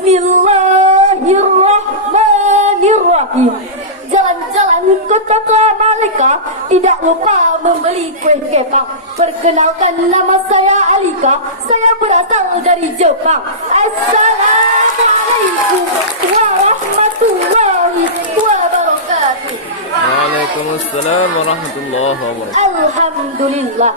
Bismillahirrahmanirrahim. Jalan-jalan kota Malika, tidak lupa membeli kue kepang. Perkenalkan, nama saya Alika, saya berasal dari Jepang. Assalamualaikum warahmatullahi wabarakatuh. Waalaikumsalam warahmatullahi wabarakatuh. Alhamdulillah,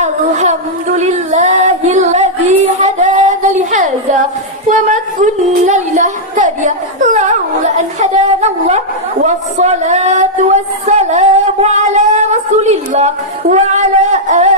alhamdulillahilladzi hadana lihaza wa ma kunna linahtadiya laula an hadana Allah. Wassalatu wassalamu ala rasulillah wa ala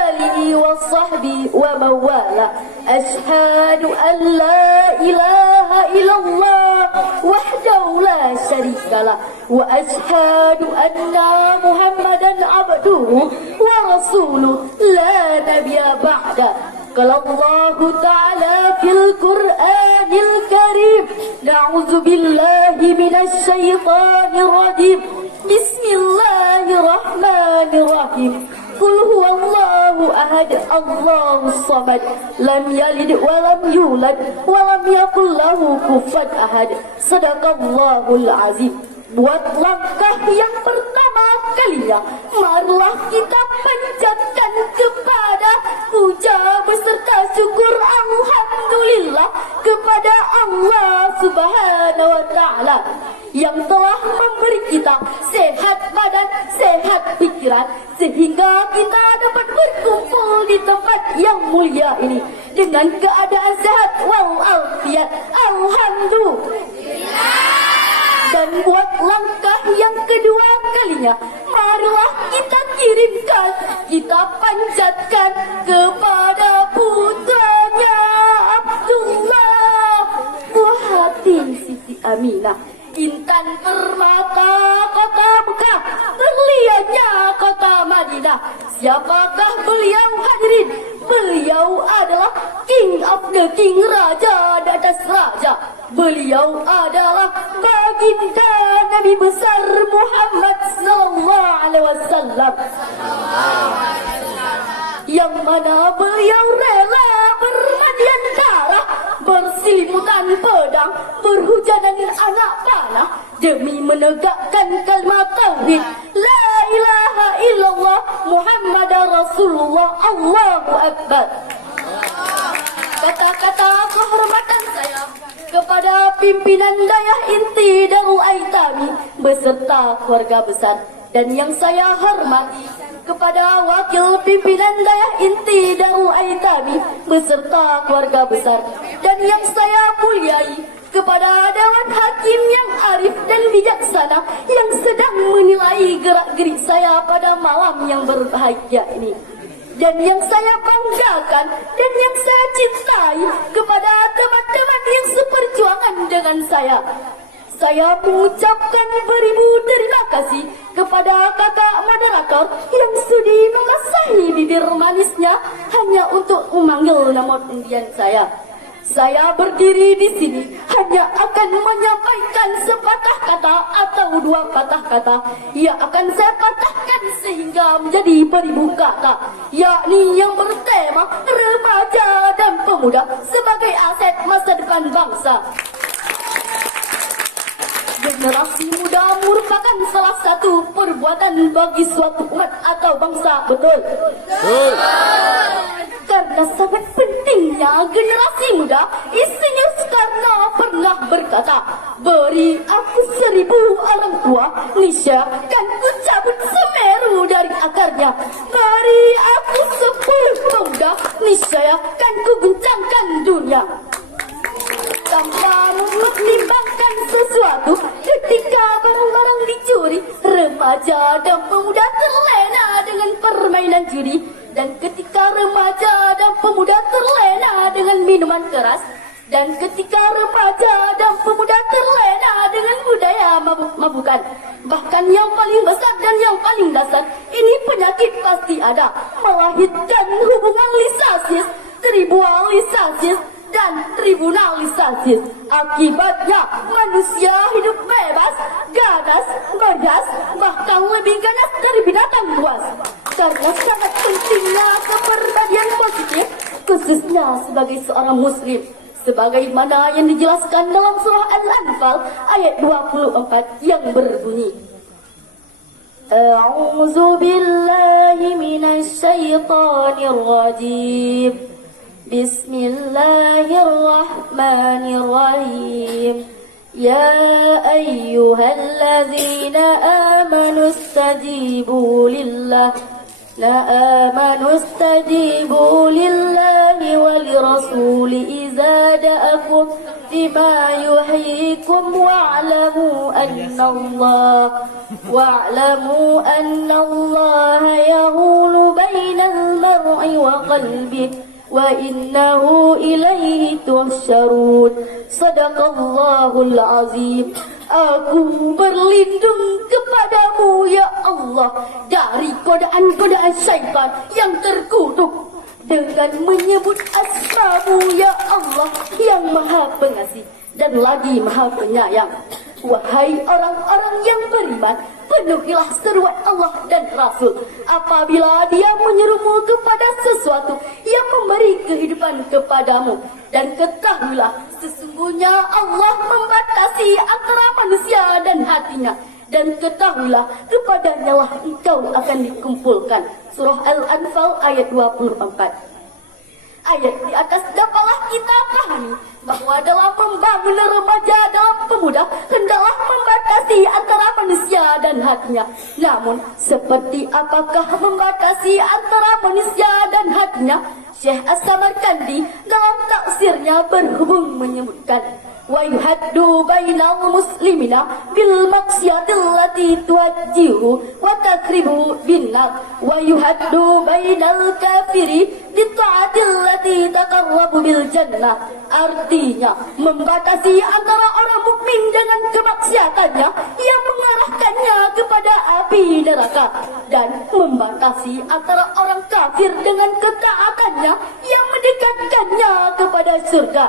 alihi wa sahbihi wa mawala. Ashhadu an la ilaha illallah wahdahu la syarikalah wa ashhadu anna Muhammadan abduhu wa rasuluh la nabiyya ba'da. Qala Allah ta'ala fil Qur'anil Karim, na'udzu billahi minasy syaithanir rajim. Bismillahirrahmanirrahim. Qul huwallahu ahad, Allahus samad, lam yalid wa lam yulad wa lam yakul lahu kufuwan ahad. Sadaqallahul azim. Buat langkah yang pertama kalinya, marilah kita panjatkan kepada puja beserta syukur alhamdulillah kepada Allah Subhanahu wa taala yang telah memberi kita sehat badan, sehat pikiran, sehingga kita dapat berkumpul di tempat yang mulia ini dengan keadaan sehat walafiat. Alhamdulillah. Dan buat langkah yang kedua kalinya, marilah kita kirimkan, kita panjatkan kepada putranya Abdullah, buah hati Siti Aminah, intan permata kota Mekah, berliannya kota Madinah. Siapakah beliau hadirin? Beliau adalah King of the King, raja di atas raja. Beliau adalah baginda Nabi besar Muhammad sallallahu alaihi wasallam, yang mana beliau rela bermadian darah, berselimutan pedang, berhujanan anak panah demi menegakkan kalimat tauhid la ilaha illallah Muhammadar Rasulullah. Allahu akbar. Kata-kata kehormatan saya kepada pimpinan Dayah Inti Darul Aitami beserta keluarga besar, dan yang saya hormati kepada wakil pimpinan Dayah Inti Darul Aitami beserta keluarga besar, dan yang saya muliai kepada Dewan Hakim yang arif dan bijaksana yang sedang menilai gerak-gerik saya pada malam yang berbahagia ini. Dan yang saya banggakan dan yang saya cintai kepada teman-teman yang seperjuangan dengan saya. Saya mengucapkan beribu terima kasih kepada kakak moderator yang sudi membasahi bibir manisnya hanya untuk memanggil nama undian saya. Saya berdiri di sini hanya akan menyampaikan sepatah kata atau dua patah kata yang akan saya patahkan sehingga menjadi beribu kata, yakni yang bertema remaja dan pemuda sebagai aset masa depan bangsa. Generasi muda merupakan salah satu perbuatan bagi suatu umat atau bangsa, betul? Betul. Karena sangat pentingnya generasi muda, Insinyur Soekarno pernah berkata, beri aku 1000 orang tua, niscaya kan ku cabut Semeru dari akarnya. Beri aku 10 pemuda, niscaya kan ku guncangkan dunia. Tanpa mempertimbangkan sesuatu, ketika barang-barang dicuri, remaja dan pemuda terlena dengan permainan judi. Dan ketika remaja dan pemuda terlena dengan minuman keras, dan ketika remaja dan pemuda terlena dengan budaya mabuk-mabukan, bahkan yang paling besar dan yang paling dasar, ini penyakit pasti ada, melahirkan hubungan lisasis, tribualisasis, dan tribunalisasis. Akibatnya manusia hidup bebas, ganas, gordas, bahkan lebih ganas dari binatang buas. Karena sangat pentingnya kepribadian positif, khususnya sebagai seorang muslim, sebagaimana yang dijelaskan dalam surah Al-Anfal ayat 24 yang berbunyi, A'udzu billahi minasy syaithanir rajim. Bismillahirrahmanirrahim. Ya ayyuhalladzina amanu istajibu lillah walirrasuli idza da'akum lima yuhyikum wa'lamu anna Allah yahulu bainal mar'i wa qalbihi wa innahu ilaihi tuhsyarun. Sadaqallahul azim. Aku berlindung kepadamu ya Allah dari godaan-godaan syaitan yang terkutuk dengan menyebut asma-Mu ya Allah yang Maha Pengasih dan lagi Maha Penyayang. Wahai orang-orang yang beriman, penuhilah seruan Allah dan Rasul apabila dia menyerumu kepada sesuatu yang memberi kehidupan kepadamu. Dan ketahuilah, sesungguhnya Allah membatasi antara manusia dan hatinya. Dan ketahuilah, kepadanya lah engkau akan dikumpulkan. Surah Al-Anfal ayat 24. Ayat di atas dapatlah kita pahami bahwa dalam membangun remaja dalam pemuda hendaklah membatasi antara manusia dan hatinya. Namun, seperti apakah membatasi antara manusia dan hatinya? Syekh As-Samarkandi dalam tafsirnya berhubung menyebutkan, wa yuhaddu bainal muslimina bil maksiatil lati tuwajjihu wa takribu binnar wa yuhaddu bainal kafiri bi ta'atil lati taqarrabu bil jannah. Artinya membatasi antara orang mukmin dengan kemaksiatannya yang mengarahkannya kepada api neraka, dan membatasi antara orang kafir dengan ketaatannya yang mendekatkannya kepada surga.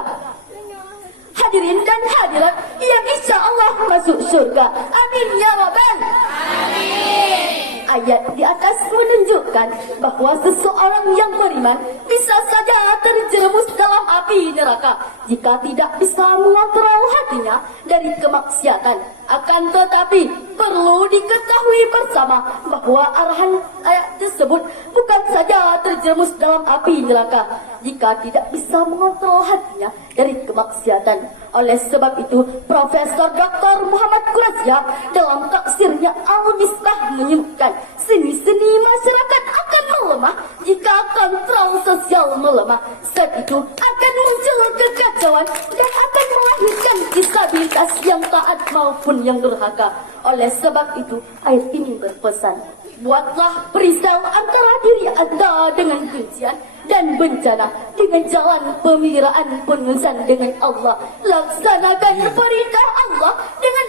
Hadirin dan hadirat yang insya Allah masuk surga. Amin ya Rabbal. Amin. Ayat di atas menunjukkan bahwa seseorang yang beriman bisa saja terjerumus dalam api neraka jika tidak bisa mengontrol hatinya dari kemaksiatan. Akan tetapi perlu diketahui bersama bahwa arahan ayat tersebut bukan saja terjerumus dalam api neraka jika tidak bisa mengontrol hatinya dari kemaksiatan. Oleh sebab itu, Profesor Dr. Muhammad Quraisyah dalam tafsirnya Al-Misbah menyebutkan, seni-seni masyarakat akan melemah jika kontrol sosial melemah. Saat itu akan muncul kekacauan dan akan melahirkan disabilitas yang taat maupun yang durhaka. Oleh sebab itu, ayat ini berpesan, buatlah perisau antara diri Anda dengan kebencian dan bencana dengan jalan pemeliharaan pengurusan dengan Allah. Laksanakan perintah Allah dengan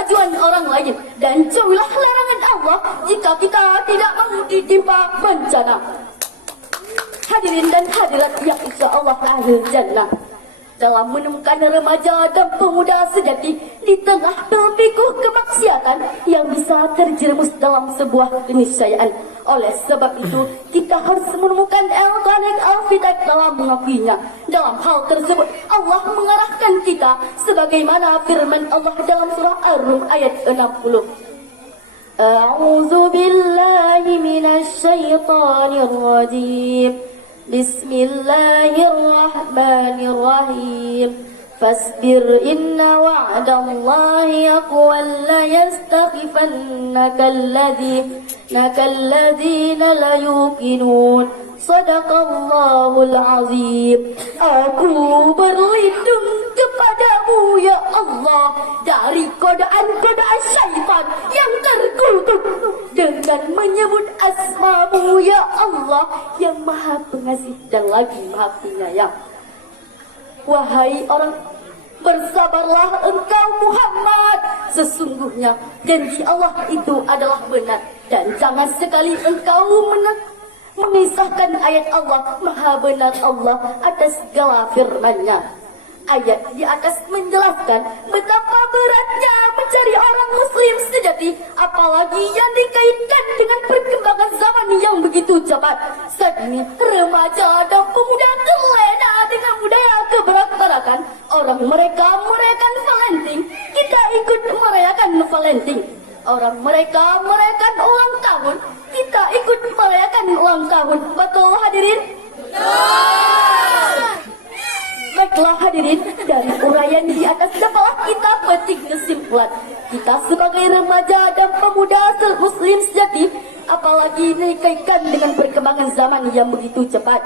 ajuan orang lain, dan jauhilah larangan Allah jika kita tidak mau ditimpa bencana. Hadirin dan hadirat yang insya Allah ahli jannah, dalam menemukan remaja dan pemuda sejati di tengah terpikuh kemaksiatan yang bisa terjerumus dalam sebuah keniscayaan. Oleh sebab itu, kita harus menemukan al-tariq al-fitak dalam mengakuinya. Dalam hal tersebut, Allah mengarahkan kita sebagaimana firman Allah dalam surah Ar-Rum ayat 60. A'udzu billahi minasy syaithanir rajim. Bismillahirrahmanirrahim. Fasbir inna wa'dallahi aqwal la yastakhifannaka alladhina la yuqinun. Sadaqallahul azim. Aku berlindung kepadamu ya Allah dari godaan-godaan syaitan yang terkutuk dengan menyebut asma-Mu ya Allah yang Maha Pengasih dan lagi Maha Penyayang. Wahai orang, bersabarlah engkau Muhammad, sesungguhnya janji Allah itu adalah benar, dan jangan sekali engkau mengisahkan ayat Allah, Maha benar Allah atas segala firman-Nya. Ayat di atas menjelaskan betapa beratnya mencari orang muslim sejati, apalagi yang dikaitkan dengan perkembangan zaman yang begitu cepat. Saat ini remaja dan pemuda terlena dengan budaya keberat-beratan. Orang mereka merayakan Valentine, kita ikut merayakan Valentine. Orang mereka merayakan ulang tahun, kita ikut merayakan ulang tahun. Betul hadirin? Baiklah hadirin, dari uraian di atas dapat kita petik kesimpulan. Kita sebagai remaja dan pemuda muslim sejati, apalagi dikaitkan dengan perkembangan zaman yang begitu cepat.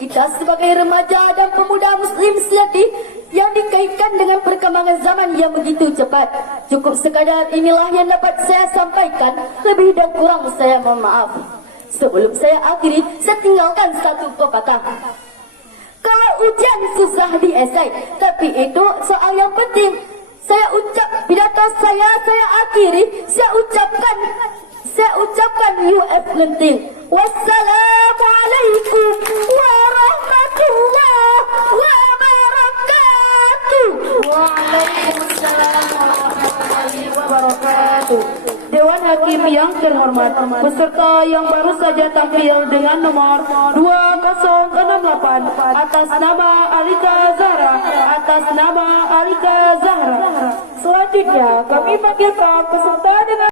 Kita sebagai remaja dan pemuda muslim sejati yang dikaitkan dengan perkembangan zaman yang begitu cepat. Cukup sekadar inilah yang dapat saya sampaikan. Lebih dan kurang saya mohon maaf. Sebelum saya akhiri, saya tinggalkan satu pepatah. Kalau ujian susah di esai, tapi itu soal yang penting. Saya ucap pidato saya akhiri. Saya ucapkan UF Lenting. Wassalamualaikum warahmatullahi wabarakatuh. Waalaikumsalam warahmatullahi wabarakatuh. Dewan Hakim yang terhormat, peserta yang baru saja tampil dengan nomor 2068 atas nama Alika Zahra. Selanjutnya kami panggilkan peserta dengan